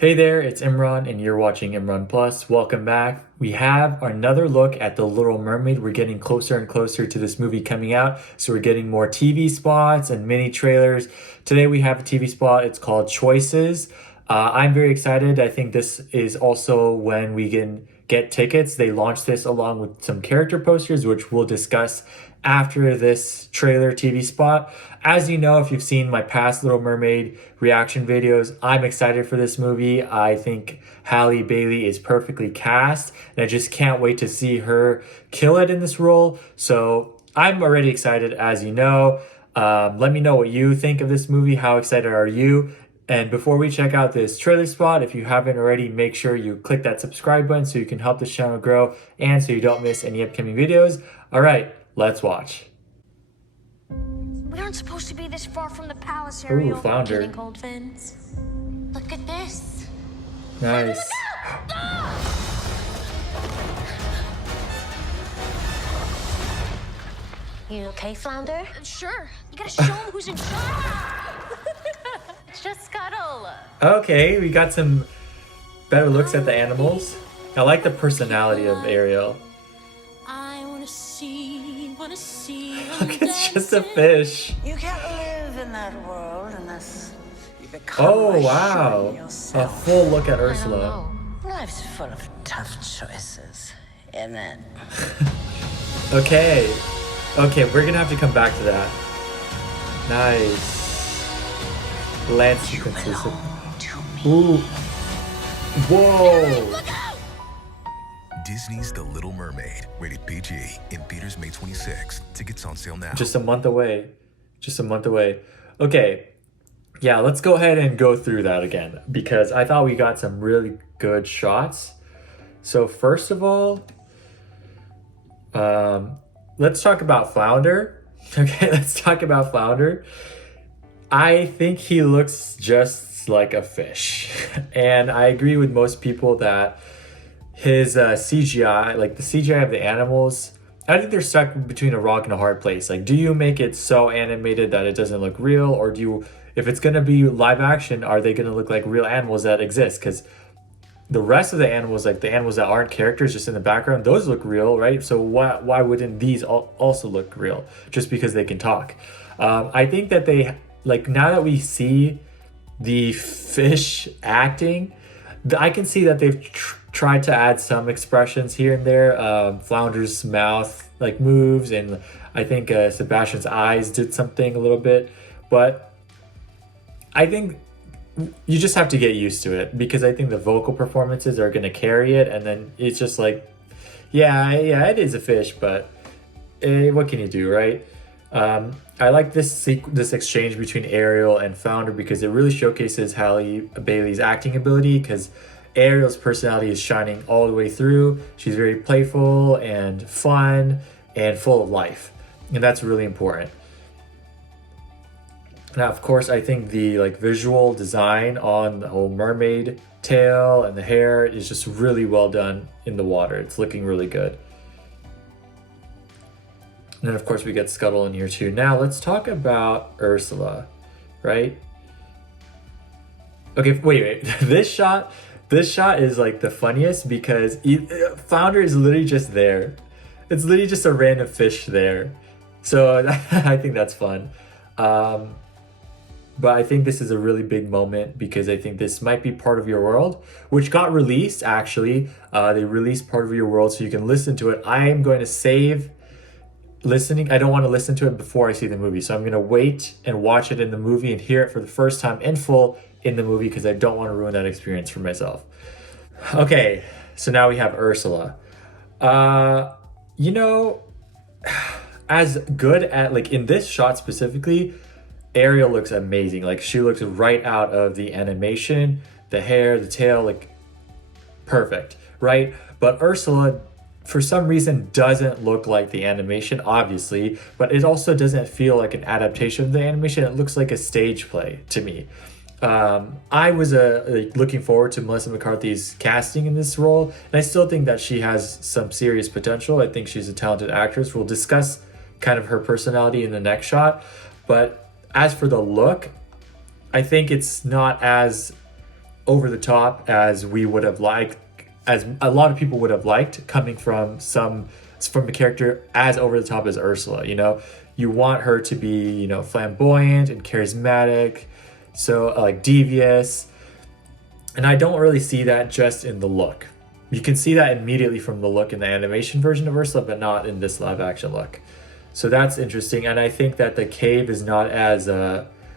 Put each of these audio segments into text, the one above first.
Hey there, it's Imran and you're watching Imran Plus. Welcome back. We have another look at The Little Mermaid. We're getting closer and closer to this movie coming out, so we're getting more TV spots and mini trailers. Today we have a TV spot. It's called Choices. I'm very excited. I think this is also when we can get tickets. They launched this along with some character posters, which we'll discuss after this trailer TV spot. As you know, if you've seen my past Little Mermaid reaction videos, I'm excited for this movie. I think Halle Bailey is perfectly cast, and I just can't wait to see her kill it in this role. So I'm already excited, as you know. Let me know what you think of this movie. How excited are you? And before we check out this trailer spot, if you haven't already, make sure you click that subscribe button so you can help this channel grow and so you don't miss any upcoming videos. All right, let's watch. We aren't supposed to be this far from the palace, Ooh, Ariel. Flounder. Getting cold fins. Look at this. Nice. You okay, Flounder? Sure. You gotta show him who's in charge. Just scuttle. Okay, we got some better looks at the animals. I like the personality of Ariel. I wanna see. Look, it's just a fish. You can't live in that world unless you become Oh, wow. A yourself. full look at I don't Ursula. know. Life's full of tough choices, isn't it? Okay. Okay, we're gonna have to come back to that. Nice. Land sequences. Ooh. Whoa. Disney's The Little Mermaid, rated PG, in theaters May 26th. Tickets on sale now. Just a month away. Just a month away. Okay. Yeah, let's go ahead and go through that again because I thought we got some really good shots. So first of all, let's talk about Flounder. Okay, let's talk about Flounder. I think he looks just like a fish. And I agree with most people that his CGI, like the CGI of the animals, I think they're stuck between a rock and a hard place. Like, do you make it so animated that it doesn't look real? Or do you, if it's gonna be live action, are they gonna look like real animals that exist? Because the rest of the animals, like the animals that aren't characters just in the background, those look real, right? So why wouldn't these also look real just because they can talk? I think that they, like, now that we see the fish acting, I can see that they've tried to add some expressions here and there. Flounder's mouth like moves, and I think Sebastian's eyes did something a little bit, but I think you just have to get used to it because I think the vocal performances are going to carry it, and then it's just like, yeah, it is a fish, but what can you do, right? I like this exchange between Ariel and Flounder because it really showcases Halle Bailey's acting ability, because Ariel's personality is shining all the way through. She's very playful and fun and full of life, and that's really important. Now, of course, I think the visual design on the whole mermaid tail and the hair is just really well done in the water. It's looking really good. And then, of course, we get Scuttle in here too. Now, let's talk about Ursula, right? Okay, wait. This shot is like the funniest because Flounder is literally just there. It's literally just a random fish there. So I think that's fun. But I think this is a really big moment because I think this might be Part of Your World, which got released actually. They released Part of Your World so you can listen to it. I am going to save listening. I don't want to listen to it before I see the movie. So I'm going to wait and watch it in the movie and hear it for the first time in full in the movie because I don't want to ruin that experience for myself. Okay, so now we have Ursula. You know, as good at, like, in this shot specifically, Ariel looks amazing. Like, she looks right out of the animation, the hair, the tail, like, perfect, right? But Ursula, for some reason, doesn't look like the animation, obviously, but it also doesn't feel like an adaptation of the animation. It looks like a stage play to me. I was looking forward to Melissa McCarthy's casting in this role, and I still think that she has some serious potential. I think she's a talented actress. We'll discuss kind of her personality in the next shot, but as for the look, I think it's not as over the top as we would have liked, as a lot of people would have liked, coming from a character as over the top as Ursula. You know, you want her to be, you know, flamboyant and charismatic, so like devious. And I don't really see that just in the look. You can see that immediately from the look in the animation version of Ursula, but not in this live action look. So that's interesting. And I think that the cave is not as,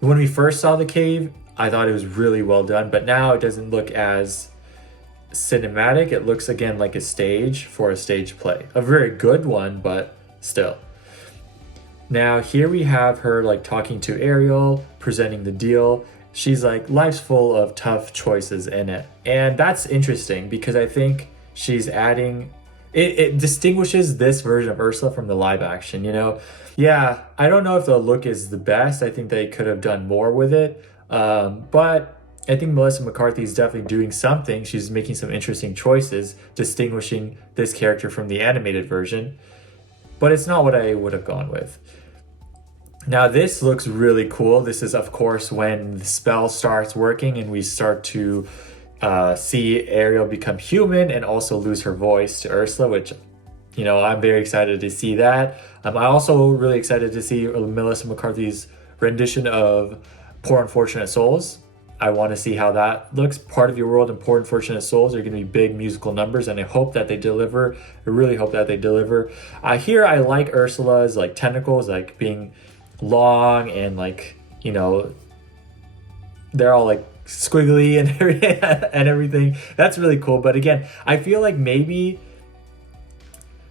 when we first saw the cave, I thought it was really well done, but now it doesn't look as cinematic. It looks again like a stage for a stage play. A very good one, but still. Now here we have her like talking to Ariel, presenting the deal. She's like, life's full of tough choices in it. And that's interesting because I think she's adding, it distinguishes this version of Ursula from the live action, you know? Yeah, I don't know if the look is the best. I think they could have done more with it. But I think Melissa McCarthy is definitely doing something. She's making some interesting choices, distinguishing this character from the animated version. But it's not what I would have gone with. Now this looks really cool. This is, of course, when the spell starts working and we start to see Ariel become human and also lose her voice to Ursula, which, you know, I'm very excited to see that. I'm also really excited to see Melissa McCarthy's rendition of Poor Unfortunate Souls. I want to see how that looks. Part of Your World and Poor Unfortunate Souls are going to be big musical numbers, and I hope that they deliver. I really hope that they deliver. Here I like Ursula's like tentacles, like being long and like, you know, they're all like squiggly and everything. That's really cool. But again, I feel like maybe,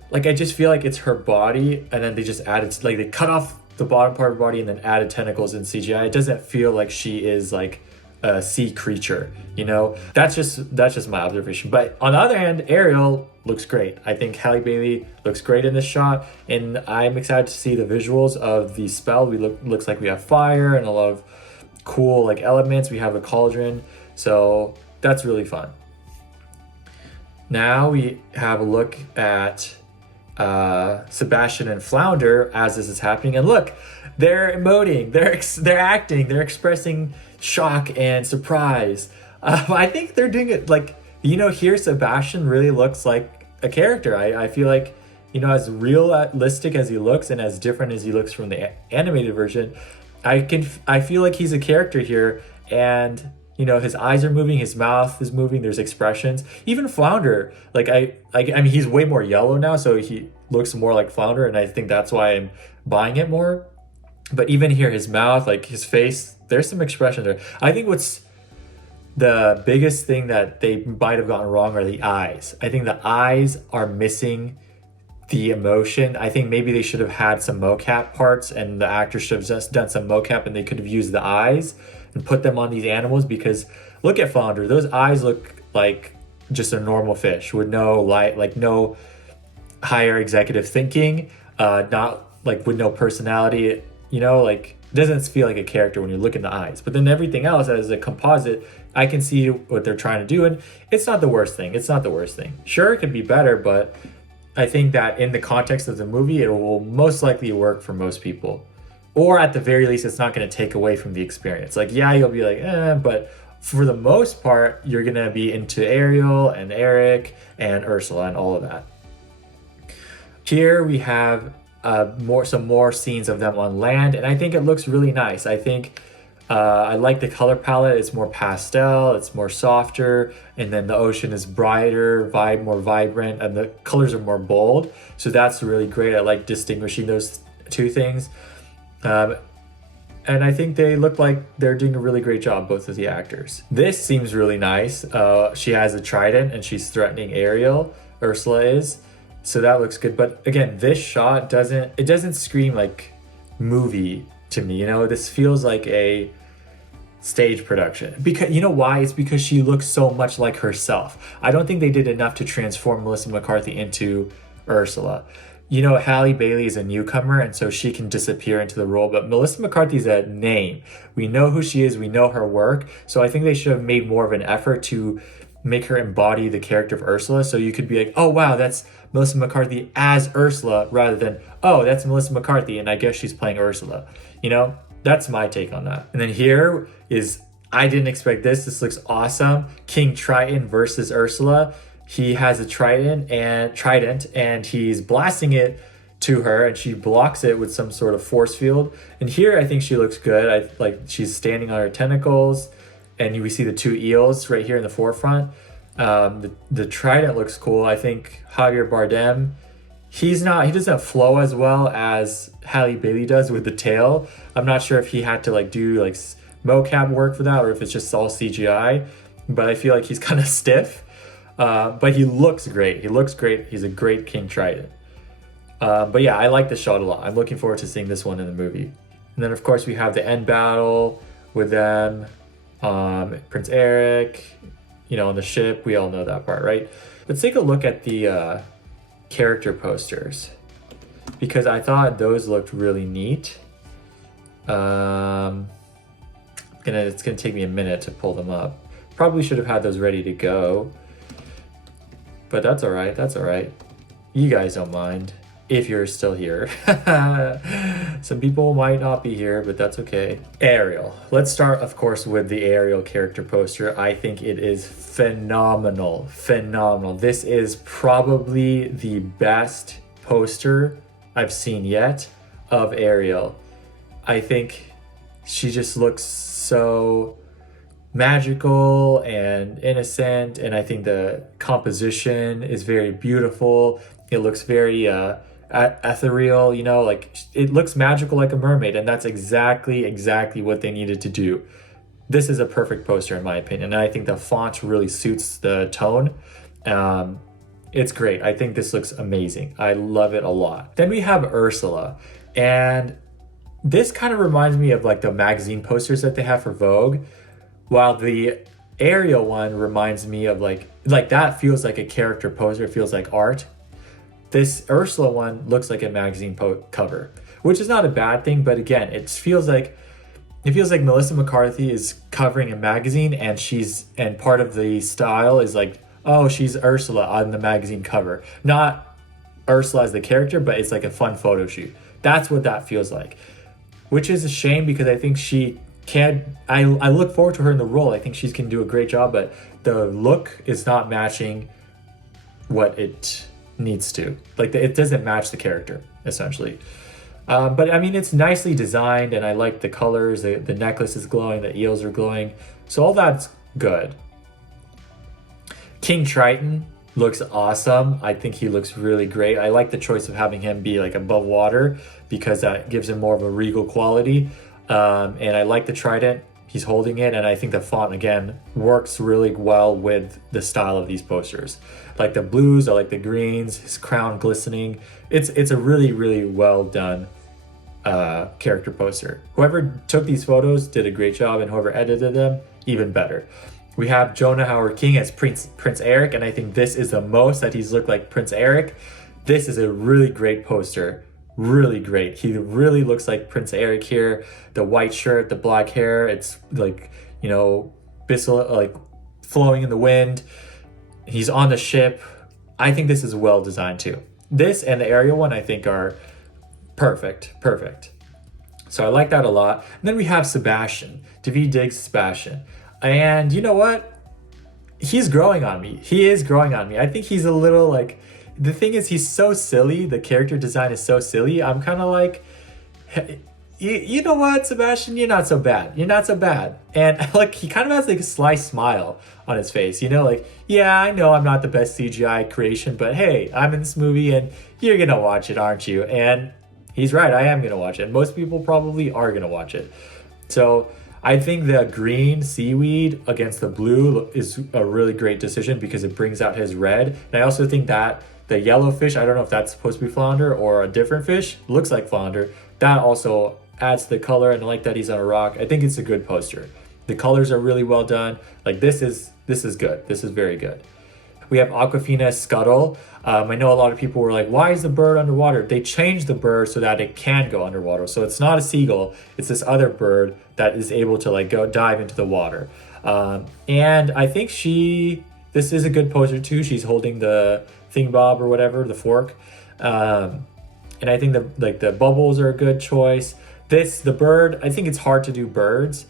like, I just feel like it's her body and then they just added, like, they cut off the bottom part of her body and then added tentacles in CGI. It doesn't feel like she is like a sea creature, you know? That's just my observation. But on the other hand, Ariel looks great. I think Halle Bailey looks great in this shot, and I'm excited to see the visuals of the spell. Looks like we have fire and a lot of cool like elements. We have a cauldron, so that's really fun. Now we have a look at Sebastian and Flounder as this is happening, and look, they're emoting, they're acting, they're expressing shock and surprise. I think they're doing it like, you know, here Sebastian really looks like a character. I feel like, you know, as realistic as he looks and as different as he looks from the animated version, I feel like he's a character here. And, you know, his eyes are moving, his mouth is moving, there's expressions. Even Flounder, like I mean, he's way more yellow now, so he looks more like Flounder, and I think that's why I'm buying it more. But even here, his mouth, like his face, there's some expression there. I think what's the biggest thing that they might have gotten wrong are the eyes. I think the eyes are missing the emotion. I think maybe they should have had some mocap parts, and the actors should have just done some mocap, and they could have used the eyes and put them on these animals, because look at Flounder. Those eyes look like just a normal fish with no light, like no higher executive thinking, not like with no personality, you know, like doesn't feel like a character when you look in the eyes. But then everything else as a composite, I can see what they're trying to do, and it's not the worst thing. It's not the worst thing. Sure, it could be better, but I think that in the context of the movie, it will most likely work for most people. Or at the very least, it's not going to take away from the experience. Like, yeah, you'll be like, but for the most part, you're going to be into Ariel and Eric and Ursula and all of that. Here we have some more scenes of them on land, and I think it looks really nice. I think I like the color palette. It's more pastel, it's more softer, and then the ocean is brighter, more vibrant, and the colors are more bold. So that's really great. I like distinguishing those two things. And I think they look like they're doing a really great job, both of the actors. This seems really nice. She has a trident and she's threatening Ariel, Ursula is. So that looks good. But again, this shot doesn't scream like movie to me. You know, this feels like a stage production. Because you know why? It's because she looks so much like herself. I don't think they did enough to transform Melissa McCarthy into Ursula. You know, Halle Bailey is a newcomer, and so she can disappear into the role, but Melissa McCarthy's a name. We know who she is, we know her work, so I think they should have made more of an effort to make her embody the character of Ursula, so you could be like, oh wow, that's Melissa McCarthy as Ursula, rather than, oh, that's Melissa McCarthy, and I guess she's playing Ursula. You know, that's my take on that. And then here is I didn't expect this. This looks awesome. King Triton versus Ursula. He has a trident and he's blasting it to her, and she blocks it with some sort of force field. And here I think she looks good. I like she's standing on her tentacles, and we see the two eels right here in the forefront. The trident looks cool. I think Javier Bardem, he doesn't flow as well as Halle Bailey does with the tail. I'm not sure if he had to like do like mocap work for that or if it's just all CGI, but I feel like he's kind of stiff. But he looks great. He's a great King Triton. But yeah, I like the shot a lot. I'm looking forward to seeing this one in the movie. And then of course we have the end battle with them, Prince Eric, on the ship. We all know that part, right? Let's take a look at the character posters, because I thought those looked really neat. It's gonna take me a minute to pull them up. Probably should have had those ready to go, but that's all right. You guys don't mind if you're still here. Some people might not be here, but that's okay. Ariel. Let's start, of course, with the Ariel character poster. I think it is phenomenal. This is probably the best poster I've seen yet of Ariel. I think she just looks so magical and innocent, and I think the composition is very beautiful. It looks very ethereal, like it looks magical like a mermaid, and that's exactly what they needed to do. This is a perfect poster in my opinion, and I think the font really suits the tone. It's great. I think this looks amazing. I love it a lot. Then we have Ursula, and this kind of reminds me of like the magazine posters that they have for Vogue, while the Ariel one reminds me of like that feels like a character poster. It feels like art. This Ursula one looks like a magazine cover, which is not a bad thing, but again, it feels like Melissa McCarthy is covering a magazine, and part of the style is like, oh, she's Ursula on the magazine cover. Not Ursula as the character, but it's like a fun photo shoot. That's what that feels like, which is a shame because I think she can. I look forward to her in the role. I think she can do a great job, but the look is not matching what it needs to. Like it doesn't match the character essentially. But I mean, it's nicely designed, and I like the colors. The necklace is glowing, the eels are glowing, so all that's good. King Triton looks awesome. I think he looks really great. I like the choice of having him be like above water because that gives him more of a regal quality. And I like the trident. He's holding it, and I think the font again works really well with the style of these posters. Like the blues, I like the greens, his crown glistening. It's a really well done character poster. Whoever took these photos did a great job, and whoever edited them, even better. We have Jonah Howard King as Prince Eric, and I think this is the most that he's looked like Prince Eric. This is a really great poster. Really great. He really looks like Prince Eric here. The white shirt, the black hair, it's like, Bissell, like flowing in the wind. He's on the ship. I think this is well designed too. This and the Ariel one I think are perfect. So I like that a lot. And then we have Sebastian, Daveed Diggs Sebastian. And you know what? He's growing on me. He is growing on me. I think he's a little like, the thing is, he's so silly. The character design is so silly. I'm kind of like, hey, you know what, Sebastian? You're not so bad. And like, he kind of has like a sly smile on his face. Like, yeah, I know I'm not the best CGI creation, but hey, I'm in this movie and you're going to watch it, aren't you? And he's right. I am going to watch it. Most people probably are going to watch it. So I think the green seaweed against the blue is a really great decision because it brings out his red. And I also think that the yellow fish, I don't know if that's supposed to be Flounder or a different fish, looks like Flounder. That also adds to the color, and I like that he's on a rock. I think it's a good poster. The colors are really well done. Like this is good. This is very good. We have Awkwafina's Scuttle. I know a lot of people were like, why is the bird underwater? They changed the bird so that it can go underwater. So it's not a seagull. It's this other bird that is able to like go dive into the water. And I think this is a good poster too. She's holding the thingbob or whatever, the fork. And I think the bubbles are a good choice. The bird, I think it's hard to do birds.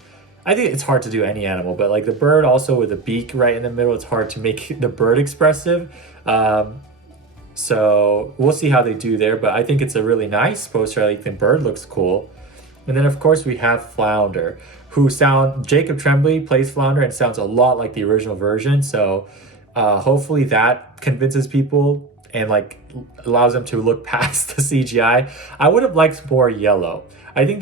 I think it's hard to do any animal, but like the bird also with a beak right in the middle, it's hard to make the bird expressive. So we'll see how they do there, but I think it's a really nice poster. I think the bird looks cool. And then of course we have Flounder, Jacob Tremblay plays Flounder and sounds a lot like the original version. So hopefully that convinces people and like allows them to look past the CGI. I would have liked more yellow. I think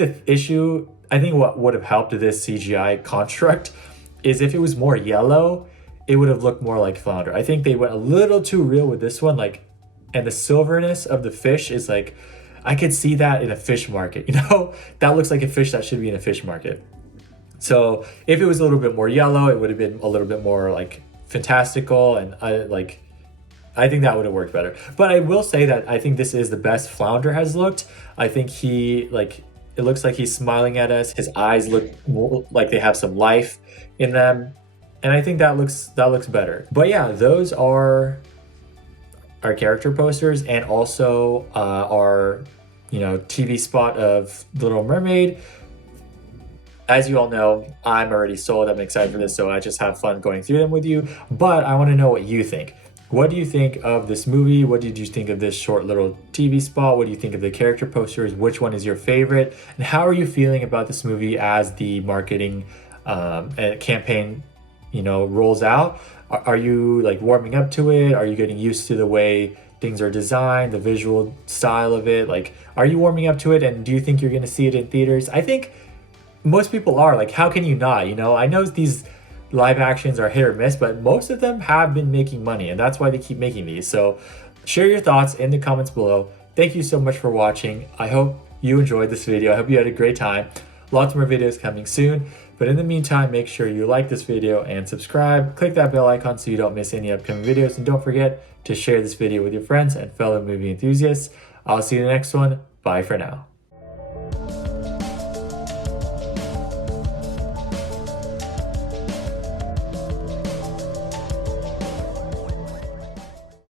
what would have helped this CGI construct is if it was more yellow, it would have looked more like Flounder. I think they went a little too real with this one, like, and the silverness of the fish is like, I could see that in a fish market, you know? That looks like a fish that should be in a fish market. So if it was a little bit more yellow, it would have been a little bit more like fantastical, and I think that would have worked better. But I will say that I think this is the best Flounder has looked. I think it looks like he's smiling at us. His eyes look more like they have some life in them. And I think that looks better. But yeah, those are our character posters, and also our TV spot of Little Mermaid. As you all know, I'm already sold. I'm excited for this, so I just have fun going through them with you. But I want to know what you think. What do you think of this movie? What did you think of this short little TV spot? What do you think of the character posters? Which one is your favorite? And how are you feeling about this movie as the marketing campaign rolls out? Are you like warming up to it? Are you getting used to the way things are designed, the visual style of it? Like, are you warming up to it? And do you think you're going to see it in theaters? I think most people are. Like, how can you not? I know these live actions are hit or miss, but most of them have been making money, and that's why they keep making these. So share your thoughts in the comments below. Thank you so much for watching. I hope you enjoyed this video. I hope you had a great time. Lots more videos coming soon. But in the meantime, make sure you like this video and subscribe. Click that bell icon so you don't miss any upcoming videos. And don't forget to share this video with your friends and fellow movie enthusiasts. I'll see you in the next one. Bye for now.